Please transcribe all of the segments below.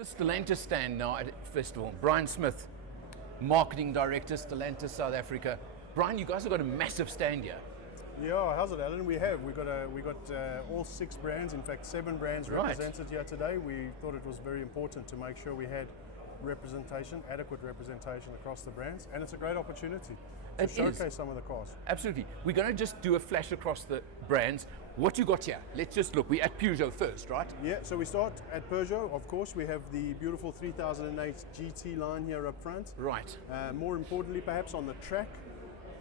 The Stellantis stand now at Festival. Brian Smith, Marketing Director, Stellantis South Africa. Brian, you guys have got a massive stand here. Yeah, how's it, Alan? We got all 6 brands, in fact 7 brands represented here today. We thought it was very important to make sure we had representation, adequate representation across the brands, and it's a great opportunity to showcase some of the cars. Absolutely. We're going to just do a flash across the brands. What you got here? Let's just look. We're at Peugeot first, right? Yeah, so we start at Peugeot. Of course, we have the beautiful 3008 GT line here up front. Right. More importantly, perhaps on the track,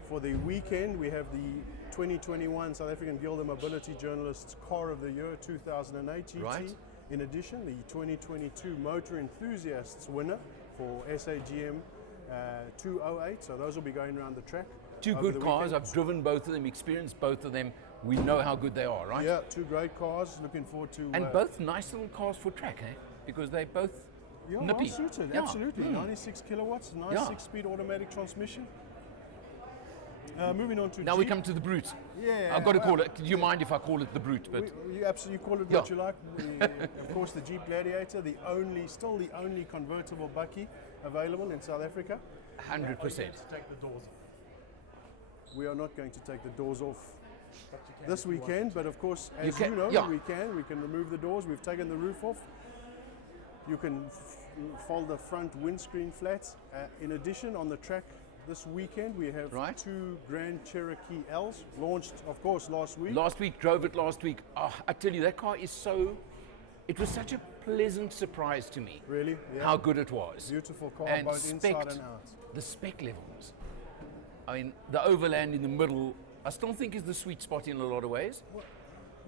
for the weekend, we have the 2021 South African Guild of Mobility Journalists Car of the Year 2008 GT. Right. In addition, the 2022 Motor Enthusiasts winner for SAGM 208. So those will be going around the track. 2 good cars. I've driven both of them, experienced both of them. We know how good they are, right? Yeah, 2 great cars. Looking forward to... And both nice little cars for track, eh? Because they both nippy. Well suited, absolutely. 96 kilowatts, nice 6-speed automatic transmission. Moving on to now we come to the Brute. Yeah, I've got to call it. Do you mind if I call it the Brute? But you absolutely call it what you like. Of course, the Jeep Gladiator, still the only convertible bakkie available in South Africa. 100%. Take the doors off. We are not going to take the doors off this weekend, but of course, as you know, we can remove the doors. We've taken the roof off. You can fold the front windscreen flat. In addition, on the track this weekend, we have 2 Grand Cherokee Ls, launched, of course, last week. Drove it last week. Oh, I tell you, that car is it was such a pleasant surprise to me. Really? Yeah. How good it was. Beautiful car, and both inside and out. The spec levels. I mean, the Overland in the middle, I still think is the sweet spot in a lot of ways. Well,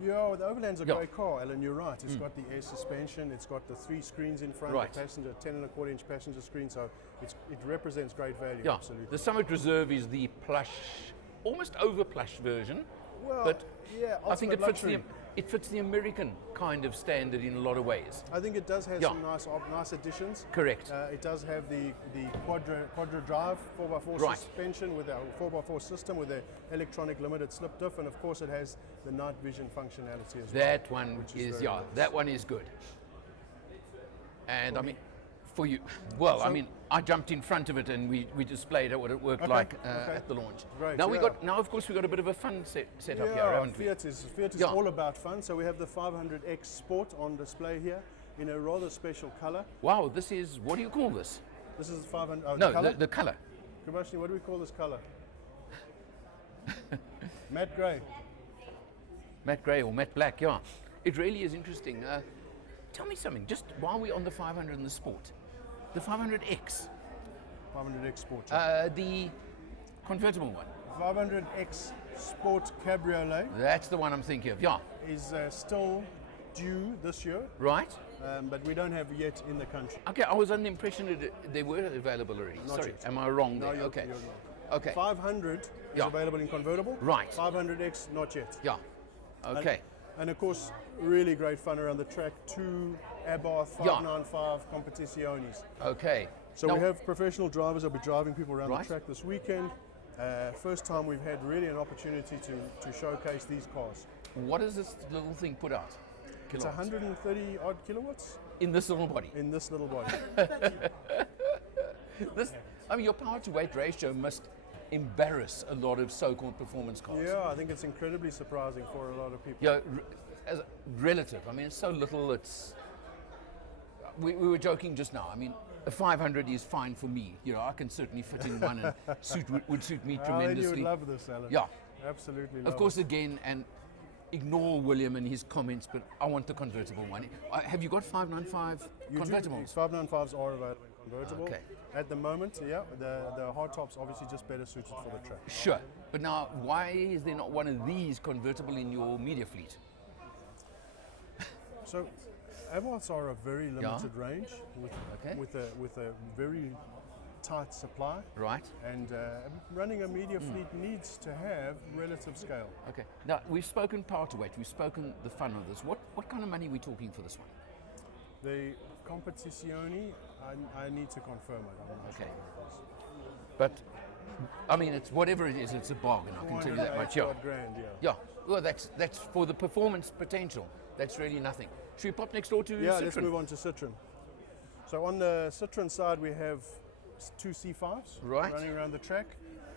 yeah, the Overland's a great car, Alan, you're right. It's got the air suspension, it's got the 3 screens in front, the passenger, 10.25-inch passenger screen, so it represents great value, absolutely. The Summit Reserve is the plush, almost over plush version, but I think it fits the American kind of standard in a lot of ways. I think it does have some nice additions. Correct. It does have the quadra drive 4x4 suspension with a 4x4 system with the electronic limited slip diff, and of course it has the night vision functionality as well. That one is nice. That one is good. And I mean, for you, well, I mean, I jumped in front of it and we displayed what it worked like at the launch. Great, now of course we've got a bit of a fun setup here, haven't we? Fiat is all about fun. So we have the 500X Sport on display here in a rather special color. Wow, this is, what do you call this? This is 500. The color. Kabashni, what do we call this color? Matte grey. Matte grey or matte black, yeah. It really is interesting. Tell me something, just while we're on the 500 and the Sport. The 500X. 500X Sport. The convertible one. 500X Sport Cabriolet. That's the one I'm thinking of, Is still due this year. Right. But we don't have yet in the country. Okay, I was under the impression that they were available already. Not Sorry, yet. Am I wrong No, there? you're not. Okay. 500 is available in convertible. Right. 500X, not yet. Yeah. Okay. And of course, really great fun around the track. 2 Abarth 595 Competiciones. Okay. So now, we have professional drivers that will be driving people around the track this weekend. First time we've had really an opportunity to showcase these cars. What does this little thing put out? It's 130 odd kilowatts. In this little body? In this little body. I mean, your power to weight ratio must embarrass a lot of so-called performance cars. Yeah, I think it's incredibly surprising for a lot of people. Yeah, as a relative, I mean, it's so little, it's... We were joking just now, I mean, a 500 is fine for me. You know, I can certainly fit in one and would suit me tremendously. You would love this, Alan. Yeah. Absolutely Of course, again, and ignore William and his comments, but I want the convertible one. Have you got 595 convertibles? 595s are available in convertible. Okay. At the moment, the hardtop's obviously just better suited for the track. Sure. But now, why is there not one of these convertible in your media fleet? So, Abarths are a very limited range with a very tight supply. Right. And running a media fleet needs to have relative scale. Okay. Now, we've spoken power to weight, we've spoken the fun of this. What kind of money are we talking for this one? The Competizione, I need to confirm it. I'm not sure. But, I mean, it's whatever it is, it's a bargain, I can tell you that much. $400,000, well, that's for the performance potential. That's really nothing. Should we pop next door to Citroen? Let's move on to Citroen. So on the Citroen side, we have two C5s Right. running around the track.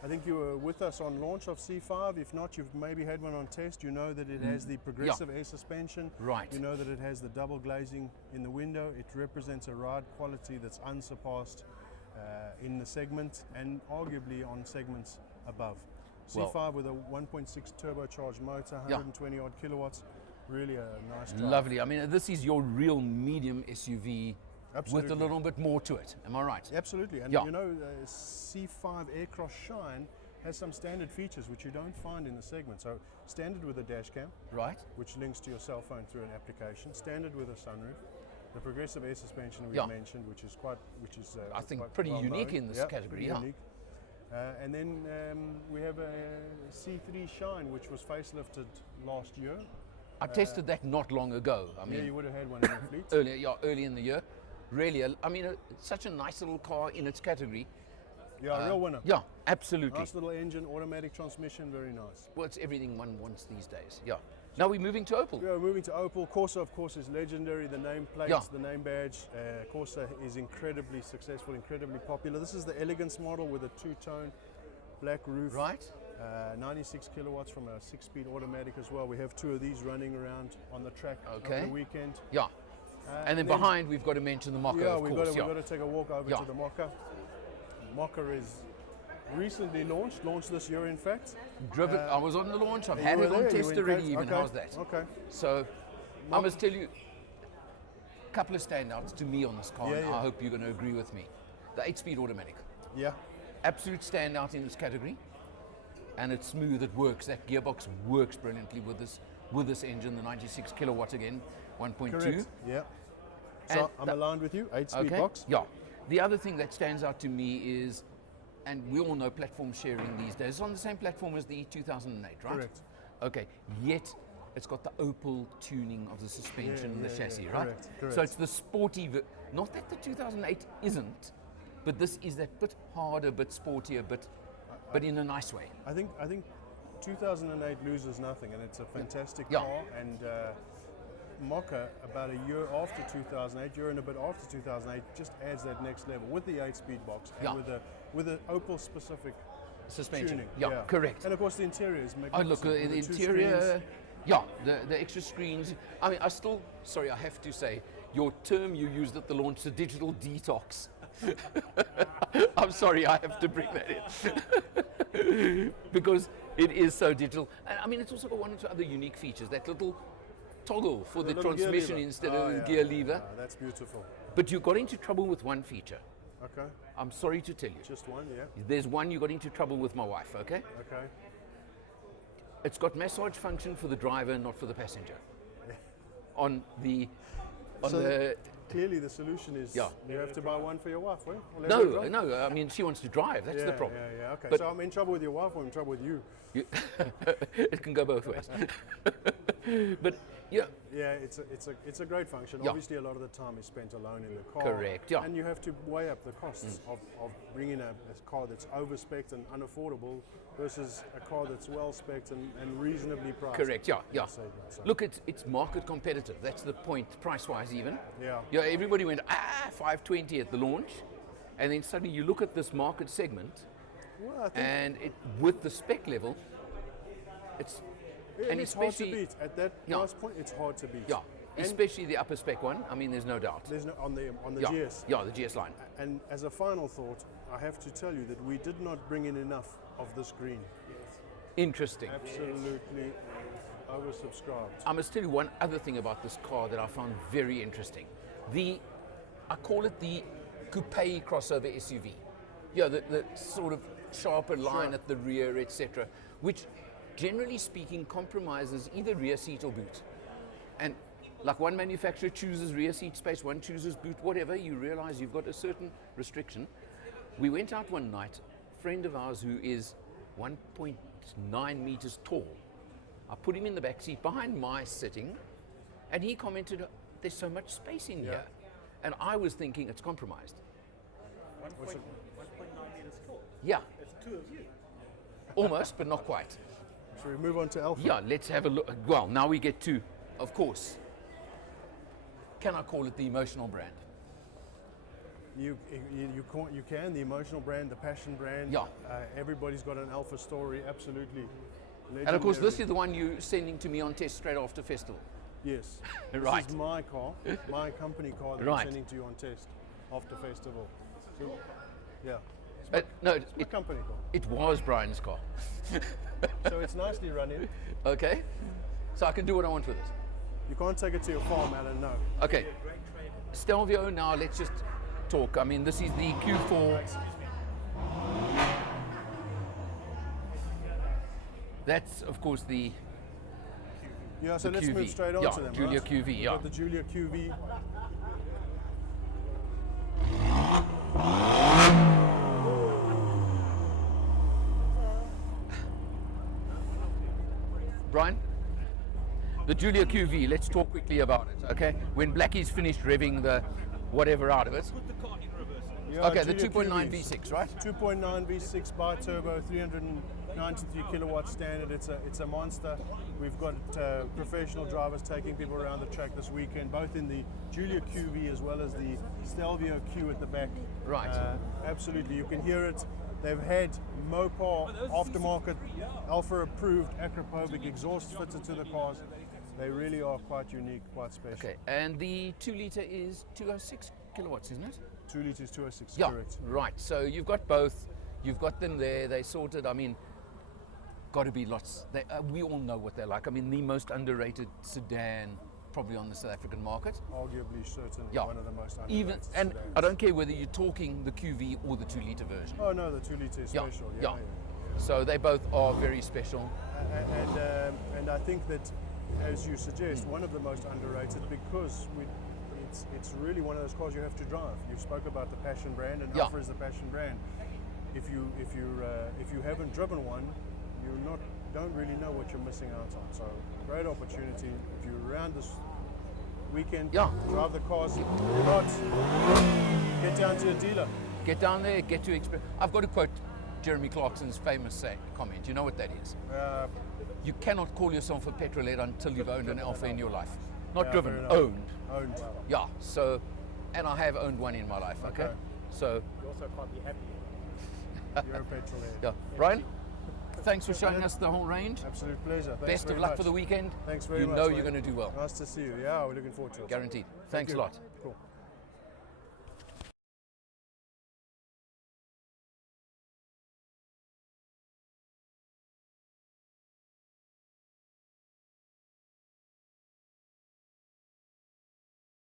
I think you were with us on launch of C5. If not, you've maybe had one on test. You know that it has the progressive air suspension. Right. You know that it has the double glazing in the window. It represents a ride quality that's unsurpassed in the segment and arguably on segments above. C5 with a 1.6 turbocharged motor, 120 odd kilowatts. Really a nice drive. Lovely. I mean, this is your real medium SUV Absolutely. with a little bit more to it. Am I right? Absolutely. And you know, C5 Aircross Shine has some standard features which you don't find in the segment. So standard with a dash cam, Right. which links to your cell phone through an application. Standard with a sunroof. The progressive air suspension we mentioned, which is I think quite pretty well unique known. in this Yep, category. pretty unique. And then we have a C3 Shine, which was facelifted last year. I tested that not long ago. I Yeah, mean, you would have had one in your fleet. early in the year. Really, I mean, it's such a nice little car in its category. Yeah, a real winner. Yeah, absolutely. Nice little engine, automatic transmission, very nice. Well, it's everything one wants these days. Yeah. Now we're moving to Opel. Yeah, moving to Opel. Corsa, of course, is legendary. The name plates, Yeah. the name badge. Corsa is incredibly successful, incredibly popular. This is the elegance model with a two-tone black roof. Right. 96 kilowatts from a 6-speed automatic as well. We have two of these running around on the track Okay. over the weekend. Yeah. And then behind, we've got to mention the Mokka, Yeah, of we've course. got to take a walk over Yeah. to the Mokka. Mokka is recently launched this year, in fact. Driven. I was on the launch. I've You had were it on there, you test were in already. Cape- Even okay, how's that? Okay. So I must tell you, a couple of standouts to me on this car. Yeah, and yeah. I hope you're going to agree with me. The 8-speed automatic, Yeah. absolute standout in this category, and it's smooth. It works. That gearbox works brilliantly with this engine. The 96 kilowatt again, 1.2. Correct. Yeah. And So I'm aligned with you. 8-speed Okay. box. Yeah. The other thing that stands out to me is, and we all know platform sharing these days, it's on the same platform as the 2008, right? Correct. Okay. Yet it's got the Opel tuning of the suspension and the yeah, chassis, yeah. right? Correct, correct. So it's the sporty, not that the 2008 isn't, but this is that bit harder, bit sportier, but in a nice way. I think 2008 loses nothing, and it's a fantastic Yeah. car. And Mokka, about a year after 2008, year and a bit after 2008, just adds that next level with the 8-speed box and Yeah. with a Opel specific Suspension. tuning. Yeah, correct. And of course the interior is Oh, magnificent. look, with the the two interior, screens. yeah, the extra screens. I mean, I have to say, your term you used at the launch, the digital detox. I'm sorry, I have to bring that in. Because it is so digital. And I mean, it's also got one or two other unique features. That little toggle for the little gear transmission lever. instead Oh, of the yeah. gear lever. Ah, that's beautiful. But you got into trouble with one feature. Okay. I'm sorry to tell you. Just one, yeah. There's one you got into trouble with my wife, okay? Okay. It's got massage function for the driver, not for the passenger. On the Clearly the solution is Yeah. you have to buy one for your wife, right? Or let her drive. no. I mean, she wants to drive. That's the problem. Yeah. Okay. But- So I'm in trouble with your wife, or I'm in trouble with you. It can go both ways. But yeah, Yeah, it's a great function. Yeah. Obviously, a lot of the time is spent alone in the car. Correct, yeah. And you have to weigh up the costs of bringing a car that's over-spec'd and unaffordable versus a car that's well-spec'd and reasonably priced. correct. Yeah. So- Look, it's market competitive. That's the point, price-wise even. Yeah. Yeah, everybody went 520 at the launch, and then suddenly you look at this market segment, Well, I think and with the spec level, it's and it's hard to especially beat. At that Yeah. price point, it's hard to beat. yeah, And especially the upper spec one. I mean, there's no doubt. there's no on the Yeah, GS. yeah, the GS line. And as a final thought, I have to tell you that we did not bring in enough of this green. Interesting. Absolutely oversubscribed. I must tell you one other thing about this car that I found very interesting. I call it the coupe crossover SUV. Yeah, the sort of sharper line Sure. at the rear, etc., which generally speaking compromises either rear seat or boot. And like one manufacturer chooses rear seat space, one chooses boot, whatever, you realize you've got a certain restriction. We went out one night, a friend of ours who is 1.9 meters tall. I put him in the back seat behind my sitting, and he commented, "There's so much space in here." And I was thinking it's compromised. 1.9 meters tall. Yeah, It's two of you. almost, but not quite. Should we move on to Alfa? Yeah, let's have a look. Well, now we get to, of course, can I call it the emotional brand? You can, the emotional brand, the passion brand. Yeah. Everybody's got an Alfa story, absolutely. And of course, this is the one you're sending to me on test straight after festival. Yes. Right. This is my car, my company car that I'm sending to you on test after festival. So, yeah. No, it's my company car. It was Brian's car. So it's nicely running. Okay. So I can do what I want with it. You can't take it to your farm, Alan, no. Okay. Stelvio, now let's just talk. I mean, this is the Q4. That's, of course, the Yeah, so let's QV. move straight on to them. Giulia right? QV, We've got the Giulia QV. Brian, the Giulia QV, let's talk quickly about it, okay? When Blackie's finished revving the whatever out of it. Yeah, Okay, the Giulia 2.9 QVs. V6, right? 2.9 V6 bi-turbo, 393 kilowatt standard. It's a monster. We've got professional drivers taking people around the track this weekend, both in the Giulia QV as well as the Stelvio Q at the back. Right. Absolutely, you can hear it. They've had Mopar aftermarket, Alfa approved Akrapovic exhaust fitted to the cars. They really are quite unique, quite special. Okay, and the 2 litre is 206 kilowatts, isn't it? 2 litres, 206, Yeah, correct. right. So you've got both. You've got them there. They sorted. I mean, got to be lots. We all know what they're like. I mean, the most underrated sedan probably on the South African market. Arguably, certainly one of the most underrated Even and sedans. I don't care whether you're talking the QV or the 2 litre version. Oh no, the 2 litre is special. Yeah. So they both are very special. And I think that, as you suggest, one of the most underrated because it's really one of those cars you have to drive. You spoke about the passion brand, and Alfa is the passion brand. If you haven't driven one, you don't really know what you're missing out on. So great opportunity. If you're around this weekend, drive the cars. If not, get down to a dealer. Get down there, get to experience. I've got to quote Jeremy Clarkson's famous comment. You know what that is? You cannot call yourself a petrolhead until you've owned an Alfa in your life. Not driven, owned. Owned. Yeah, so, and I have owned one in my life, okay? So. You also can't be happy. You're a petrolhead. Yeah. Brian, thanks for showing us the whole range. Absolute pleasure. Thanks Best of very luck much. for the weekend. Thanks very much. You know you're going to do well. Nice to see you. Yeah, we're looking forward to it. Guaranteed. Thanks a lot. Cool.